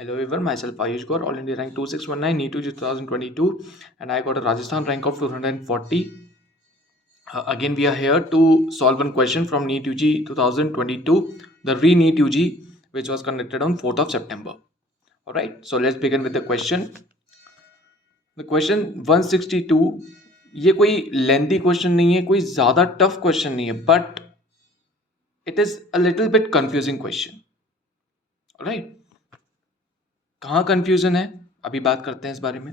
Hello everyone, myself Ayush Gaur, All India rank 2619, NEET 2022, and I got a Rajasthan rank of 240. Again, we are here to solve one question from NEET UG 2022, the re-NEET UG, which was conducted on 4th of September. Alright, so let's begin with the question. The question 162, ये कोई lengthy question नहीं है, कोई ज़्यादा tough question नहीं है, but it is a little bit confusing question. Alright, कहाँ कंफ्यूजन है अभी बात करते हैं इस बारे में.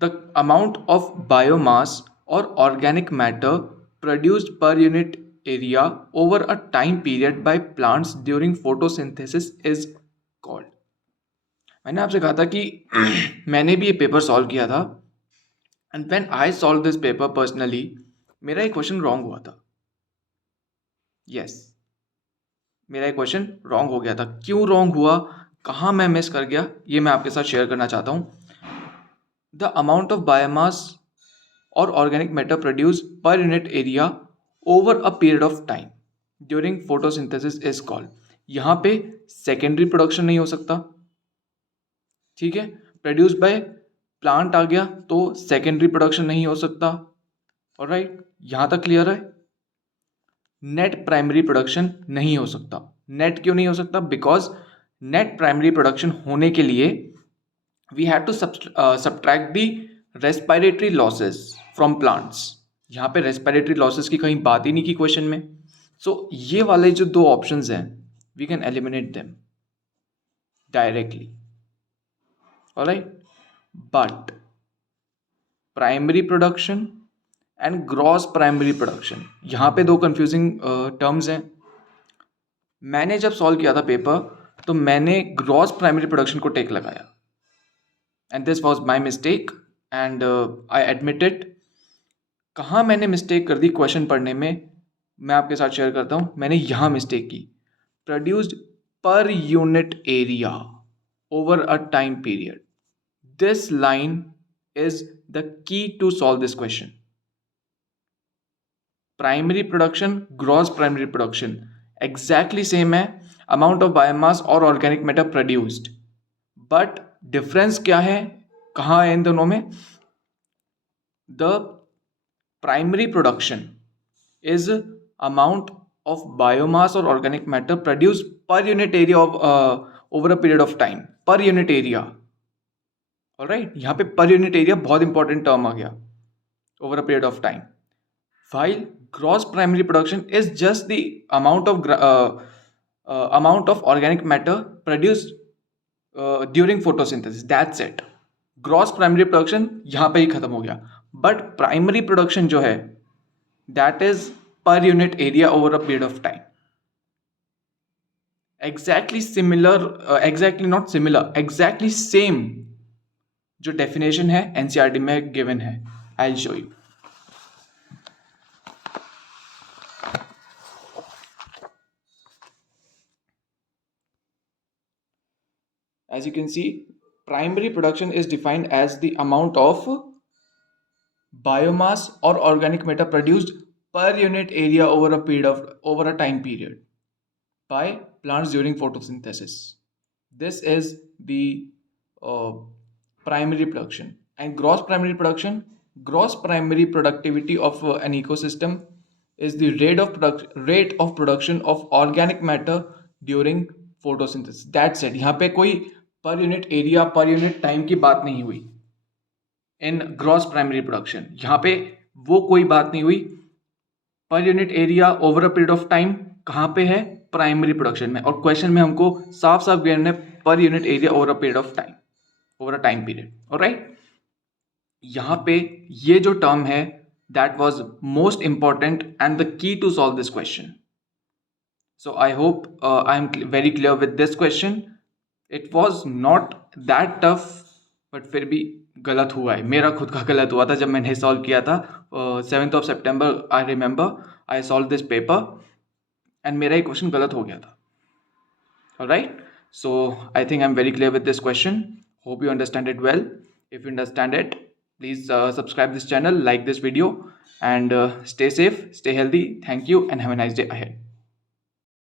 द अमाउंट ऑफ बायोमास और organic matter produced per unit area over a time period by plants during photosynthesis is called. मैंने आपसे कहा था कि मैंने भी ये पेपर सॉल्व किया था, and when I solve this paper personally, मेरा एक क्वेश्चन रॉन्ग हुआ था. यस, मेरा एक क्वेश्चन रॉन्ग हो गया था. क्यों रॉन्ग हुआ, कहाँ मैं मिस कर गया, ये मैं आपके साथ शेयर करना चाहता हूँ. The amount of biomass or organic matter produced per unit area over a period of time during photosynthesis is called. यहाँ पे सेकेंडरी प्रोडक्शन नहीं हो सकता, ठीक है. प्रोड्यूस बाय प्लांट आ गया तो सेकेंडरी प्रोडक्शन नहीं हो सकता. ऑलराइट, यहाँ तक क्लियर है. नेट प्राइमरी प्रोडक्शन नहीं हो सकता. नेट क्यों नहीं हो सकता? बिकॉज नेट प्राइमरी प्रोडक्शन होने के लिए we had to subtract the respiratory losses from plants. यहाँ पे respiratory losses की कहीं बात ही नहीं की क्वेश्चन में. So ये वाले जो दो ऑप्शंस हैं, we can eliminate them directly. Alright, but primary production and gross primary production, यहाँ पे दो confusing terms हैं. मैंने जब सॉल्व किया था पेपर तो मैंने ग्रॉस प्राइमरी प्रोडक्शन को टेक लगाया, and this was my mistake and I admit it. कहाँ मैंने मिस्टेक कर दी क्वेश्चन पढ़ने में, मैं आपके साथ शेयर करता हूँ. मैंने यहाँ मिस्टेक की. Produced per unit area over a time period. This line is the key to solve this question. Primary production, gross primary production exactly same है. अमाउंट ऑफ बायोमास और organic matter produced, but difference क्या है, कहाँ है इन दोनों में? The primary production is amount of biomass और organic matter produce per unit area of over a period of time. Per unit area. Alright, यहाँ पे पर यूनिट एरिया बहुत इंपॉर्टेंट टर्म आ गया. Over a period of time. while gross primary production is just the amount of organic matter produced during photosynthesis. That's it. Gross primary production यहाँ पे ही खत्म हो गया. बट प्राइमरी प्रोडक्शन जो है that is पर unit area over a period of time. Exactly similar, exactly not similar, exactly same जो डेफिनेशन है एनसीईआरटी में गिवन है. I will show you. As you can see, primary production is defined as the amount of biomass or organic matter produced per unit area over a time period by plants during photosynthesis. This is the primary production. And gross primary production, gross primary productivity of an ecosystem is the rate of production of organic matter during photosynthesis. That's it. यहाँ पे कोई पर unit area, per unit time की बात नहीं हुई इन gross primary production. यहाँ पे वो कोई बात नहीं हुई. पर unit area over a period of time कहाँ पे है? प्राइमरी प्रोडक्शन में. और क्वेश्चन में हमको साफ साफ गिवन है पर unit area over a period of time, over a time period. Alright, यहाँ पे ये जो टर्म है that was most important and the key to solve this question. So I hope I am very clear with this question. It was not that tough, but फिर भी गलत हुआ है. मेरा खुद का गलत हुआ था जब मैंने सॉल्व किया था 7th of September. I remember I solve this paper and मेरा ये क्वेश्चन गलत हो गया था. ऑलराइट, सो I think I am very clear with this question. Hope you understand it well. If you understand it, please subscribe this channel, like this video, and stay safe, stay healthy. Thank you and have a nice day ahead.